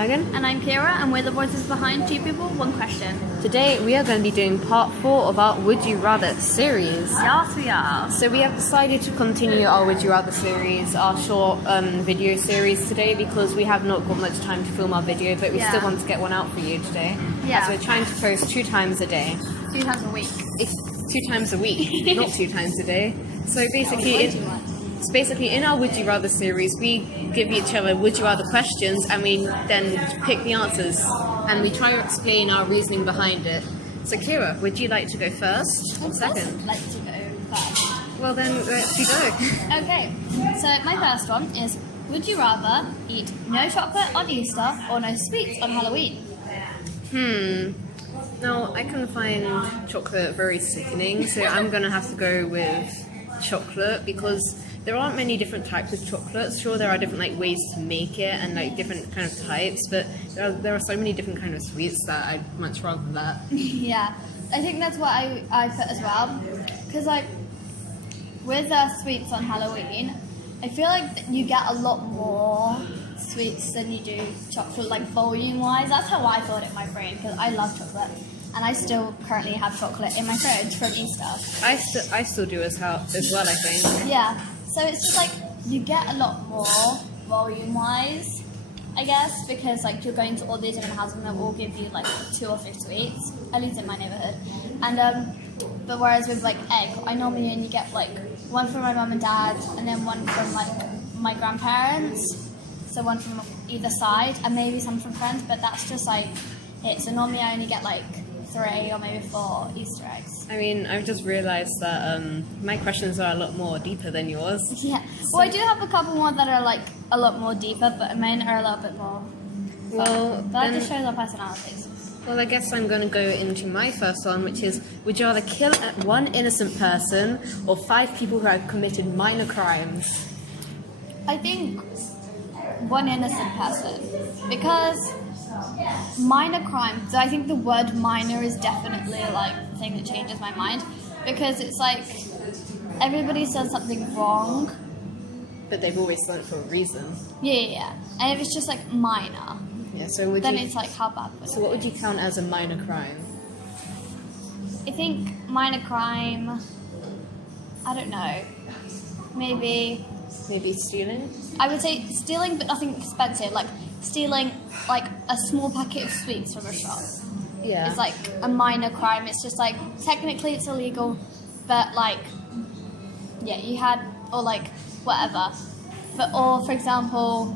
Megan. And I'm Kira, and we're the voices behind Two People, One Question. Today we are going to be doing part 4 of our Would You Rather series. Yes, we are. So we have decided to continue our Would You Rather series, our short video series today, because we have not got much time to film our video, but we still want to get one out for you today. Yeah. As we're trying to post 2 times a day. 2 times a week. It's 2 times a week, not 2 times a day. So basically, in our Would You Rather series, we give each other Would You Rather questions, and we then pick the answers, and we try to explain our reasoning behind it. So Kira, would you like to go first or second? I'd like to go first. Well then, let's go. Okay, so my first one is, would you rather eat no chocolate on Easter or no sweets on Halloween? Now, I can find chocolate very sickening, so I'm going to have to go with chocolate, because there aren't many different types of chocolates. Sure, there are different ways to make it and different kind of types, but there are so many different kind of sweets that I'd much rather that. Yeah, I think that's what I put as well, because with sweets on Halloween, I feel like you get a lot more sweets than you do chocolate, volume-wise. That's how I thought it in my brain, because I love chocolate. And I still currently have chocolate in my fridge from Easter. I still do as well, I think. Yeah, so it's just you get a lot more volume-wise, I guess, because you're going to all these different houses and they'll all give you 2 or 3 sweets, at least in my neighbourhood. And but whereas with egg, I normally only get one from my mum and dad, and then one from my grandparents, so one from either side, and maybe some from friends. But that's just it. So normally I only get 3 or maybe 4 Easter eggs. I mean, I've just realised that my questions are a lot more deeper than yours. Yeah. Well, I do have a couple more that are a lot more deeper, but mine are a little bit more fun. Well, that just shows our personalities. Well, I guess I'm going to go into my first one, which is, would you rather kill one innocent person or 5 people who have committed minor crimes? I think one innocent person, because minor crimes, I think the word minor is definitely the thing that changes my mind, because it's everybody's done something wrong, but they've always done it for a reason. Yeah. And if it's just minor, yeah, so then it's how bad would it So what would you count as a minor crime? I think minor crime, I don't know, maybe stealing? I would say stealing, but nothing expensive, stealing a small packet of sweets from a shop. Yeah. It's a minor crime. It's just technically it's illegal, but yeah, you had, or whatever. But, or for example,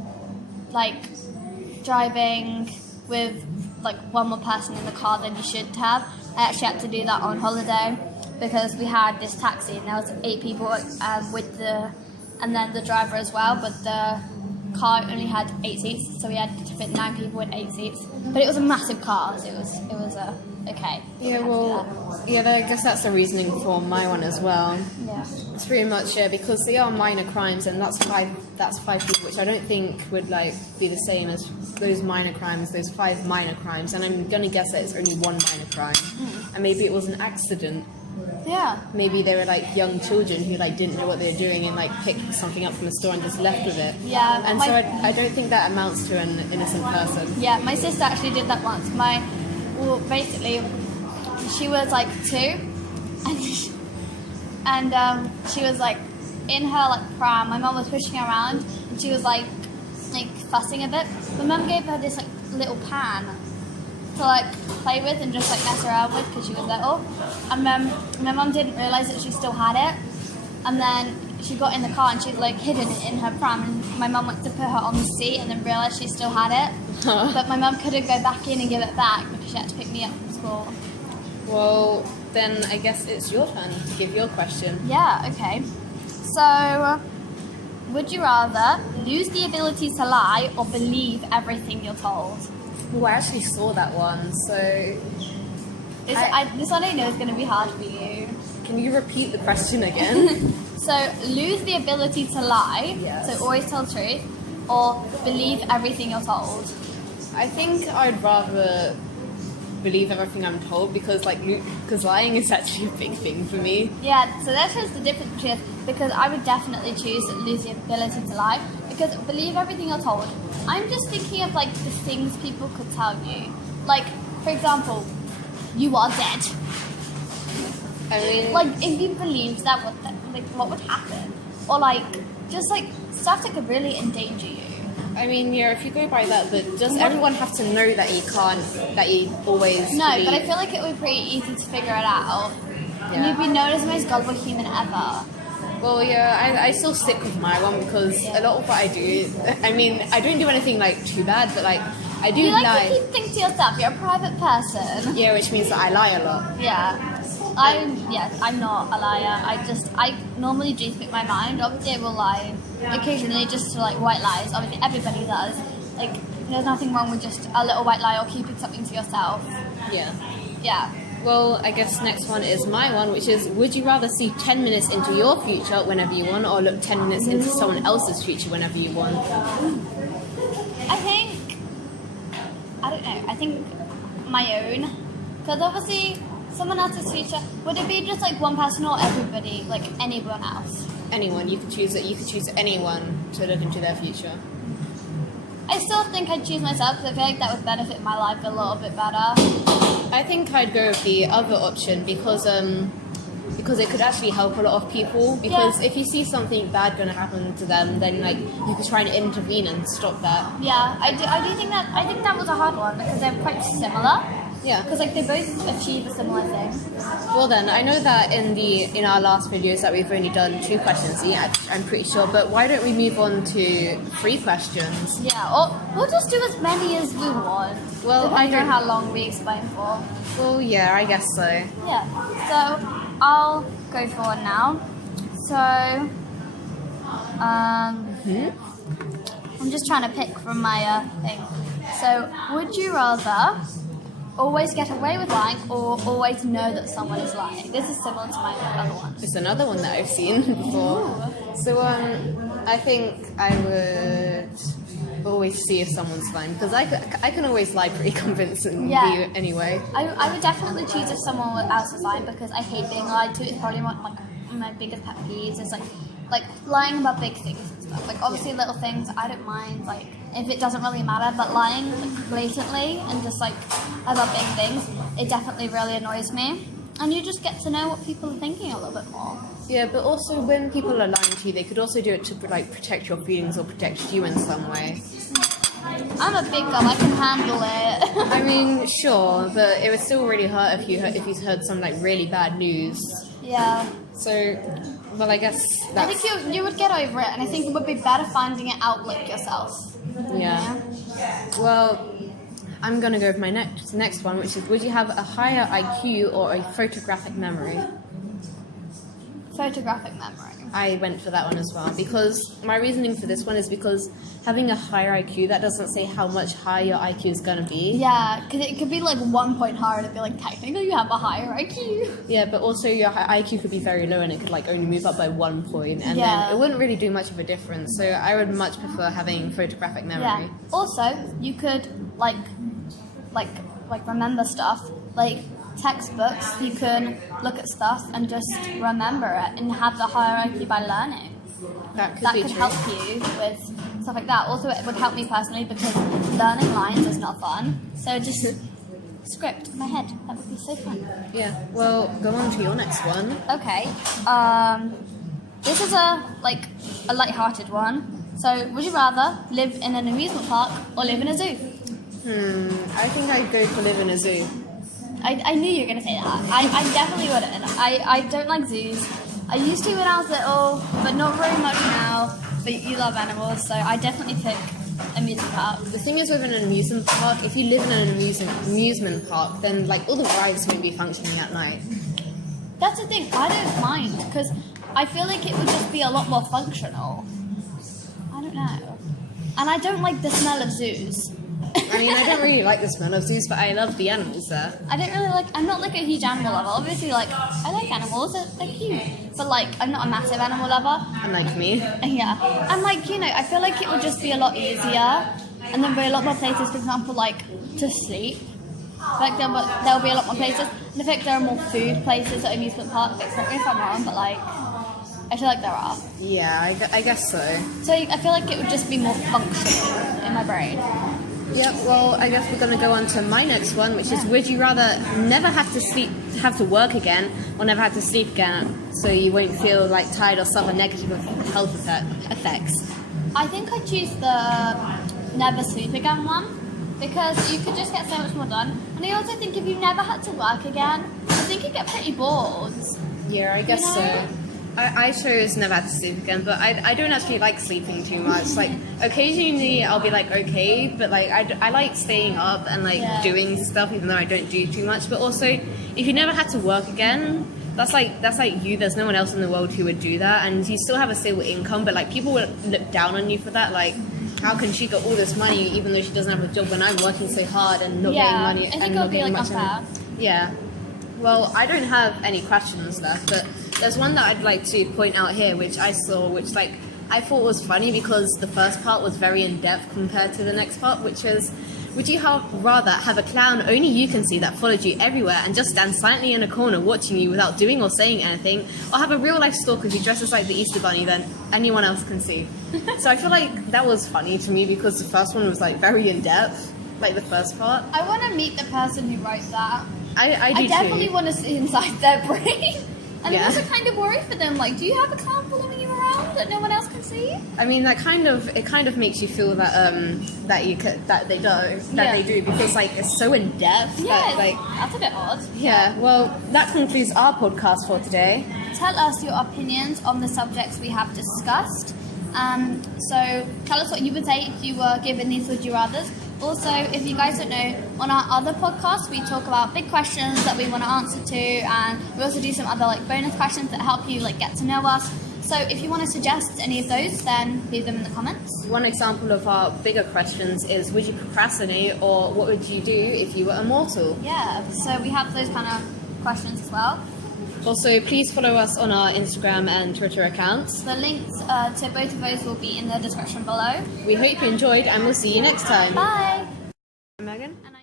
driving with one more person in the car than you should have. I actually had to do that on holiday, because we had this taxi and there was 8 people and then the driver as well, but the car only had 8 seats, so we had to fit 9 people in 8 seats. But it was a massive car, so it was okay. Yeah, I guess that's the reasoning for my one as well. Yeah. It's pretty much, because they are minor crimes, and that's 5 people, which I don't think would be the same as those minor crimes, those 5 minor crimes, and I'm gonna guess that it's only one minor crime. And maybe it was an accident. Yeah. Maybe they were young children who didn't know what they were doing and picked something up from the store and just left with it. Yeah. And so I don't think that amounts to an innocent person. Yeah, my sister actually did that once. Basically, she was 2, and she was in her pram. My mum was pushing her around, and she was fussing a bit. My mum gave her this little pan to play with and just mess around with, because she was little. And then my mum didn't realise that she still had it. And then she got in the car and she'd hidden it in her pram, and my mum went to put her on the seat and then realised she still had it. But my mum couldn't go back in and give it back because she had to pick me up from school. Well, then I guess it's your turn to give your question. Yeah, okay. So, would you rather lose the ability to lie or believe everything you're told? Oh, I actually saw that one, so... This one I know is going to be hard for you. Can you repeat the question again? So, lose the ability to lie, yes. So always tell the truth, or believe everything you're told? I think I'd rather believe everything I'm told, because lying is actually a big thing for me. Yeah, so that's just the difference between us. because I would definitely choose lose the ability to lie, because believe everything you're told. I'm just thinking of like the things people could tell you. Like, for example, you are dead. I mean, Like, if you believed that, what would happen? Or like, just like stuff that could really endanger you. I mean, yeah, if you go by that, but does everyone have to know that you can't, that you always No, believe? but I feel like it would be pretty easy to figure it out. And Yeah. you'd be known as the most gullible human ever. Well, yeah, I still stick with my one because a lot of what I do, I mean, I don't do anything like too bad, but like I do You like lie. to keep things to yourself. You're a private person. Yeah, which means that I lie a lot. Yeah. I'm not a liar. I normally do speak my mind. Obviously, I will lie occasionally just to like white lies. Obviously, everybody does. Like, there's nothing wrong with just a little white lie or keeping something to yourself. Yeah. Yeah. Well, I guess next one is my one, which is: would you rather see 10 minutes into your future whenever you want, or look 10 minutes into someone else's future whenever you want? I don't know. I think my own. Because obviously, someone else's future, would it be just like one person or everybody, like anyone else? Anyone, you could choose it. You could choose anyone to look into their future. I still think I'd choose myself because I feel like that would benefit my life a little bit better. I think I'd go with the other option because it could actually help a lot of people. Because Yeah. if you see something bad going to happen to them, then like you could try and intervene and stop that. Yeah, I do think that. I think that was a hard one because they're quite similar. Yeah. Because like they both achieve a similar thing. Well then, I know that in our last videos that we've only done 2 questions each, I'm pretty sure. But why don't we move on to 3 questions? Yeah, or we'll just do as many as we want. Well, I depending on don't- how long we explain for. Well, yeah, I guess so. Yeah. So I'll go forward now. So I'm just trying to pick from my thing. So would you rather always get away with lying or always know that someone is lying? This is similar to my other one. It's another one that I've seen before. So I think I would always see if someone's lying because I can always lie pretty convincingly Yeah. anyway. I would definitely choose if someone else was lying because I hate being lied to. It's probably one like my biggest pet peeves is like lying about big things and stuff. Like obviously little things I don't mind, like if it doesn't really matter, but lying like, blatantly and just like about big things, it definitely really annoys me. And you just get to know what people are thinking a little bit more. Yeah, but also when people are lying to you, they could also do it to like protect your feelings or protect you in some way. I'm a big girl, I can handle it. I mean, sure, but it would still really hurt if you heard some like really bad news. Yeah. So, well, I guess I that's think you would get over it, and I think it would be better finding it out like yourself. yeah. Well, I'm gonna go with my next one, which is: would you have a higher IQ or a photographic memory? Photographic memory. I went for that one as well because my reasoning for this one is because having a higher IQ, that doesn't say how much higher your IQ is gonna be. Yeah, because it could be like 1 point higher and it'd be like technically you have a higher IQ. Yeah, but also your IQ could be very low and it could like only move up by 1 point, and Yeah. then it wouldn't really do much of a difference. So I would much prefer having photographic memory. Yeah. Also, you could like remember stuff. Like textbooks, you can look at stuff and just remember it and have the higher IQ by learning. That could That be could true. help you with stuff like that. Also, it would help me personally because learning lines is not fun. So just script in my head. That would be so fun. Yeah. Well, go on to your next one. Okay. This is a light-hearted one. So, would you rather live in an amusement park or live in a zoo? I think I'd go for live in a zoo. I knew you were going to say that. I definitely wouldn't. I don't like zoos. I used to when I was little, but not very much now. But you love animals, so I definitely pick amusement park. The thing is, with an amusement park, if you live in an amusement park, then like all the rides won't be functioning at night. That's the thing. I don't mind because I feel like it would just be a lot more functional. I don't know. And I don't like the smell of zoos. I mean, I don't really like the smell of zoos, but I love the animals there. I don't really like. I'm not like a huge animal lover. Obviously, like I like animals. They're cute. But like, I'm not a massive animal lover. Unlike me. Yeah. And like, I feel like it would just be a lot easier, and there'll be a lot more places. For example, like to sleep. Like there'll be a lot more places. And I think there are more food places at amusement parks. Like, correct me if I'm wrong, but like, I feel like there are. Yeah, I guess so. So I feel like it would just be more functional in my brain. Yeah, well, I guess we're going to go on to my next one, which is, would you rather never have to work again, or never have to sleep again, so you won't feel like tired or suffer negative health effects? I think I choose the never sleep again one, because you could just get so much more done. And I also think if you never had to work again, I think you'd get pretty bored. Yeah, I guess You know? so. I chose never have to sleep again, but I don't actually like sleeping too much. Like, occasionally I'll be like, okay, but like I like staying up and like doing stuff, even though I don't do too much. But also, if you never had to work again, that's like you. There's no one else in the world who would do that, and you still have a stable income. But like, people would look down on you for that. Like, how can she get all this money even though she doesn't have a job when I'm working so hard and not getting money? I think and it'll not be getting like much unfair. Yeah. Well, I don't have any questions left, but there's one that I'd like to point out here, which I saw, which like I thought was funny because the first part was very in depth compared to the next part, which is, would you rather have a clown only you can see that followed you everywhere and just stand silently in a corner watching you without doing or saying anything, or have a real life stalker who dresses like the Easter Bunny that anyone else can see? So I feel like that was funny to me because the first one was like very in depth, like the first part. I want to meet the person who wrote that. I do I definitely too. want to see inside their brain. And Yeah. I also kind of worry for them. Like, do you have a clown following you around that no one else can see? I mean, it kind of makes you feel that that they do because like it's so in depth. Yeah, that, like that's a bit odd. yeah. Well, that concludes our podcast for today. Tell us your opinions on the subjects we have discussed. So tell us what you would say if you were given these would you rathers. Also, if you guys don't know, on our other podcasts we talk about big questions that we want to answer to, and we also do some other like bonus questions that help you like get to know us. So if you want to suggest any of those, then leave them in the comments. One example of our bigger questions is: would you procrastinate, or what would you do if you were immortal? Yeah, so we have those kind of questions as well. Also, please follow us on our Instagram and Twitter accounts. The links to both of those will be in the description below. We hope you enjoyed, and we'll see you next time. Bye! Megan? And I